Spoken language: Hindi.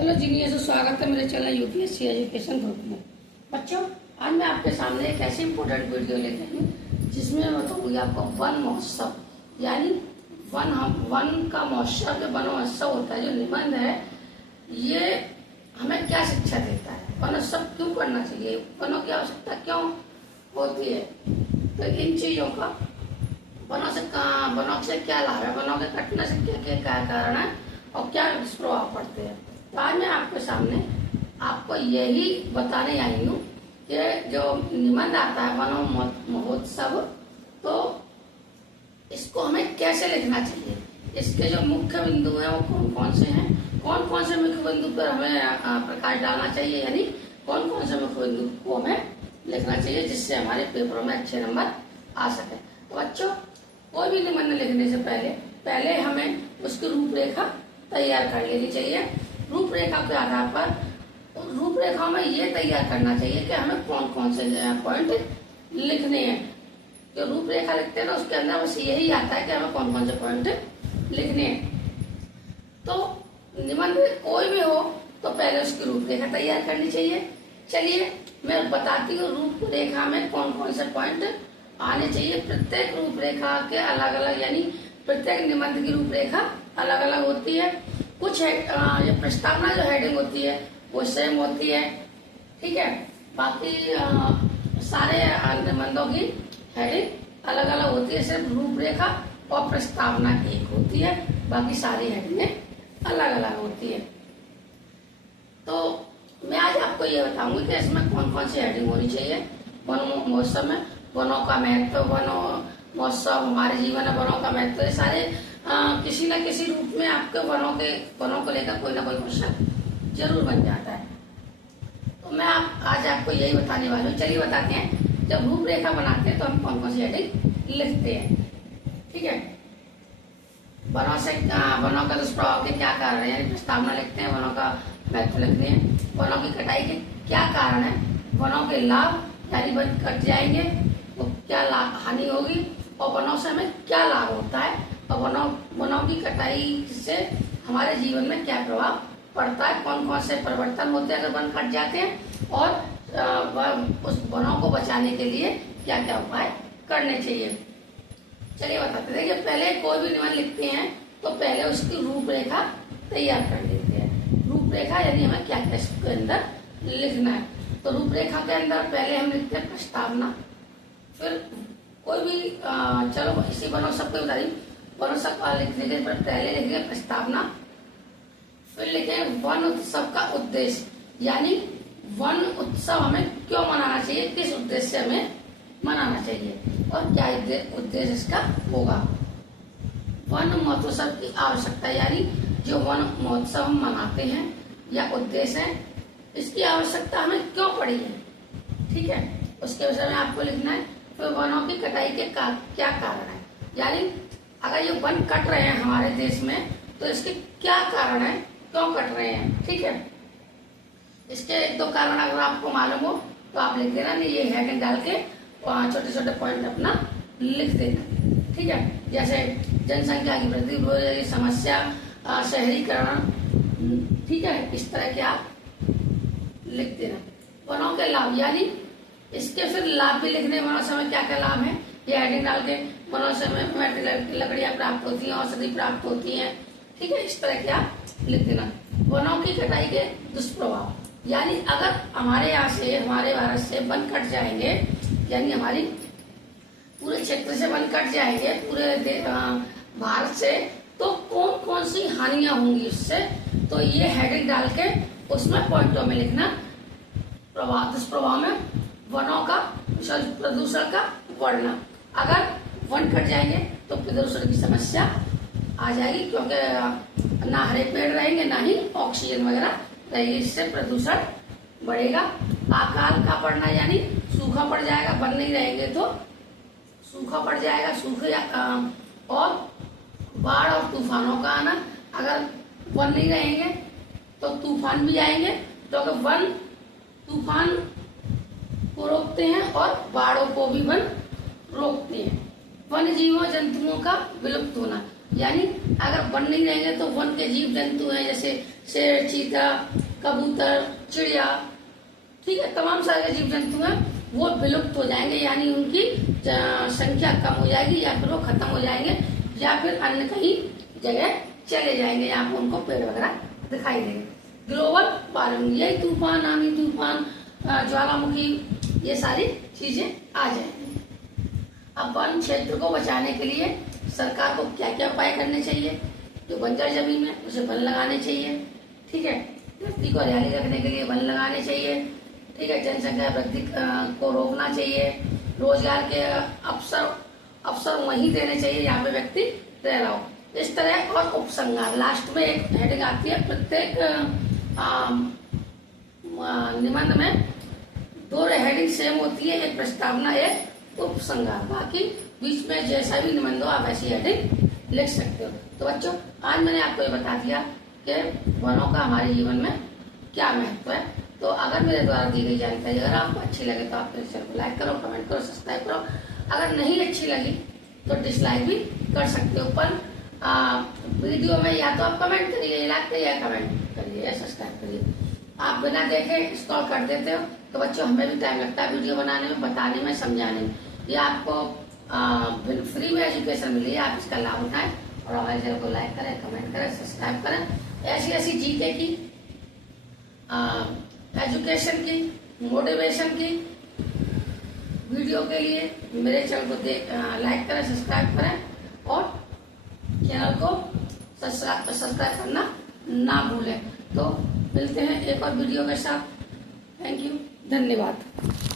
हेलो जीनियस, स्वागत है मेरे चैनल यूपीएससी एजुकेशन ग्रुप में। बच्चों, आज मैं आपके सामने एक ऐसी इम्पोर्टेंट वीडियो लेके आई हूँ जिसमें मैं बताऊंगी आपको वन महोत्सव, यानी वन का महोत्सव, जो वन महोत्सव होता है, जो निबंध है, ये हमें क्या शिक्षा देता है, वनोत्सव क्यों करना चाहिए, वनों की आवश्यकता क्यों होती है। तो इन चीजों का वनों से क्या लाभ है, वनों के कटने से क्या कारण है और क्या दुष्प्रभाव पड़ते हैं। तो आज मैं आपके सामने आपको यही बताने आई हूँ कि जो निबंध आता है वन महोत्सव, तो इसको हमें कैसे लिखना चाहिए, इसके जो मुख्य बिंदु हैं वो कौन कौन से हैं, कौन कौन से मुख्य बिंदु पर हमें प्रकाश डालना चाहिए, यानी कौन कौन से मुख्य बिंदु को हमें लिखना चाहिए जिससे हमारे पेपरों में अच्छे नंबर आ सके। तो बच्चों, कोई भी निबंध लिखने से पहले हमें उसकी रूपरेखा तैयार कर लेनी चाहिए। रूपरेखा के आधार पर रूपरेखा में ये तैयार करना चाहिए कि हमें कौन कौन से पॉइंट लिखने हैं। जो रूपरेखा लिखते हैं ना, उसके अंदर बस यही आता है कि हमें कौन कौन से पॉइंट लिखने हैं। तो निबंध कोई भी हो तो पहले उसकी रूपरेखा तैयार करनी चाहिए। चलिए मैं बताती हूँ रूपरेखा में कौन कौन से पॉइंट आने चाहिए। प्रत्येक रूपरेखा के अलग अलग, यानी प्रत्येक निबंध की रूपरेखा अलग अलग होती है। कुछ ये प्रस्तावना जो हेडिंग होती है वो सेम होती है, ठीक है। बाकी सारे निबंधों की हेडिंग अलग अलग होती है। सिर्फ रूपरेखा और प्रस्तावना एक होती है, बाकी सारी हेडिंगें अलग अलग होती है। तो मैं आज आपको ये बताऊंगी कि इसमें कौन कौन सी हेडिंग होनी चाहिए वन महोत्सव में। वनों का महत्व, वन महोत्सव हमारे जीवन में वनों का महत्व, ये सारे किसी न किसी रूप में आपके वनों को लेकर कोई ना कोई क्वेश्चन जरूर बन जाता है। तो मैं आज आपको यही बताने वाली हूँ। चलिए बताते हैं, जब रूपरेखा बनाते हैं तो हम कौन कौन सी हेडिंग लिखते हैं, ठीक है। वनों का दुष्प्रभाव के क्या कारण है, यानी प्रस्तावना लिखते हैं। वनों का महत्व लिखते हैं। वनों की कटाई के क्या कारण है। वनों के लाभ, यानी वन कट जाएंगे तो क्या हानि होगी, और वनों से हमें क्या लाभ होता है, और वनों की कटाई से हमारे जीवन में क्या प्रभाव पड़ता है, कौन कौन से परिवर्तन होते हैं अगर वन कट जाते हैं, और उस वनों को बचाने के लिए क्या क्या उपाय करने चाहिए। चलिए बताते हैं कि पहले कोई भी निबंध लिखते हैं तो पहले उसकी रूपरेखा तैयार कर लेते हैं। रूपरेखा यानी हमें क्या क्या इसके अंदर लिखना है। तो रूपरेखा के अंदर पहले हम लिखते हैं प्रस्तावना। फिर कोई भी चलो इसी वनोत्सव को बता दी, वनोत्सव लिखने के पहले लिखेंगे प्रस्तावना। फिर लिखेंगे वन उत्सव का उद्देश्य, यानी वन उत्सव हमें क्यों मनाना चाहिए, किस उद्देश्य से हमें मनाना चाहिए और क्या उद्देश्य इसका होगा। वन महोत्सव की आवश्यकता, यानी जो वन महोत्सव हम मनाते हैं या उद्देश्य है, इसकी आवश्यकता हमें क्यों पड़ी है, ठीक है, उसके विषय में आपको लिखना है। फिर वनों की कटाई के क्या कारण है, यानी अगर ये वन कट रहे हैं हमारे देश में तो इसके क्या कारण है, क्यों कट रहे हैं, ठीक है। इसके एक दो कारण अगर आपको मालूम हो तो आप लिख देना, नहीं ये हेडिंग डाल के छोटे छोटे पॉइंट अपना लिख देना, ठीक है। जैसे जनसंख्या की वृद्धि, समस्या, शहरीकरण, ठीक है, इस तरह के आप लिख देना। वनों के लाभ, यानी इसके फिर लाभ भी लिखने, वनों से हमें क्या क्या लाभ है, ये हेडिंग डाल के वनों से हमें लकड़ियां प्राप्त होती हैं, औषधि प्राप्त होती हैं, ठीक है, इस तरह के आप लिख देना। वनों की कटाई के दुष्प्रभाव, यानी अगर हमारे यहाँ से, हमारे भारत से वन कट जाएंगे, यानी हमारी पूरे क्षेत्र से वन कट जाएंगे, पूरे भारत से, तो कौन कौन सी हानियां होंगी उससे, तो ये हेडिंग डाल के उसमें पॉइंटों में लिखना। दुष्प्रभाव में वनों का प्रदूषण का बढ़ना, अगर वन कट जाएंगे तो प्रदूषण की समस्या आ जाएगी, क्योंकि ना हरे पेड़ रहेंगे ना ही ऑक्सीजन वगैरह रहेगी, इससे प्रदूषण बढ़ेगा। अकाल का पड़ना, यानी सूखा पड़ जाएगा, वन नहीं रहेंगे तो सूखा पड़ जाएगा, सूखे और बाढ़ और तूफानों का आना, अगर वन नहीं रहेंगे तो तूफान भी आएंगे, क्योंकि वन तूफान को रोकते हैं और बाढ़ों को भी वन रोकते हैं। वन्य जीवों जंतुओं का विलुप्त होना, यानी अगर वन नहीं रहेंगे तो वन के जीव जंतु हैं जैसे शेर, चीता, कबूतर, चिड़िया, ठीक है, तमाम सारे जीव जंतु हैं, वो विलुप्त हो जाएंगे, यानी उनकी संख्या कम हो जाएगी या फिर वो खत्म हो जाएंगे या फिर अन्य कहीं जगह चले जाएंगे, यहाँ पे उनको पेड़ वगैरह दिखाई देंगे। ग्लोबल वार्मिंग, यही तूफान, आंधी तूफान, ज्वालामुखी, ये सारी चीजें आ जाएंगी। अब वन क्षेत्र को बचाने के लिए सरकार को क्या क्या उपाय करने चाहिए? जो बंजर जमीन है उसे वन लगाने चाहिए, ठीक है, धरती को हरियाली रखने के लिए वन लगाने चाहिए, ठीक है, जनसंख्या वृद्धि को रोकना चाहिए, रोजगार के अवसर वहीं देने चाहिए जहाँ पे व्यक्ति रह रहा हो, इस तरह। और उपसंहार, लास्ट में एक हेडिंग आती है, प्रत्येक निबंध में 2 हेडिंग सेम होती है, एक प्रस्तावना, एक उपसंहार, बाकी बीच में जैसा भी निबंध हो आप ऐसी हेडिंग लिख सकते हो। तो बच्चों, आज मैंने आपको ये बता दिया कि वनों का हमारे जीवन में क्या महत्व है। तो अगर मेरे द्वारा दी गई जानकारी अगर आपको अच्छी लगे तो आप मेरे चैनल को लाइक करो, कमेंट करो, सब्सक्राइब करो। अगर नहीं अच्छी लगी तो डिसलाइक भी कर सकते हो, पर वीडियो में या तो आप कमेंट करिए, लाइक करिए, या कमेंट करिए या सब्सक्राइब करिए। आप बिना देखे इंस्टॉल कर देते हो तो बच्चों हमें भी टाइम लगता है वीडियो बनाने में, बताने में, समझाने में। ये आपको फ्री में एजुकेशन मिली है, आप इसका लाभ उठाएं और हमारे चैनल को लाइक करें, कमेंट करें, सब्सक्राइब करें। ऐसी ऐसी जीके की, एजुकेशन की, मोटिवेशन की वीडियो के लिए मेरे चैनल को लाइक करें, सब्सक्राइब करें और चैनल को सब्सक्राइब करना ना भूलें। तो मिलते हैं एक और वीडियो के साथ। थैंक यू, धन्यवाद।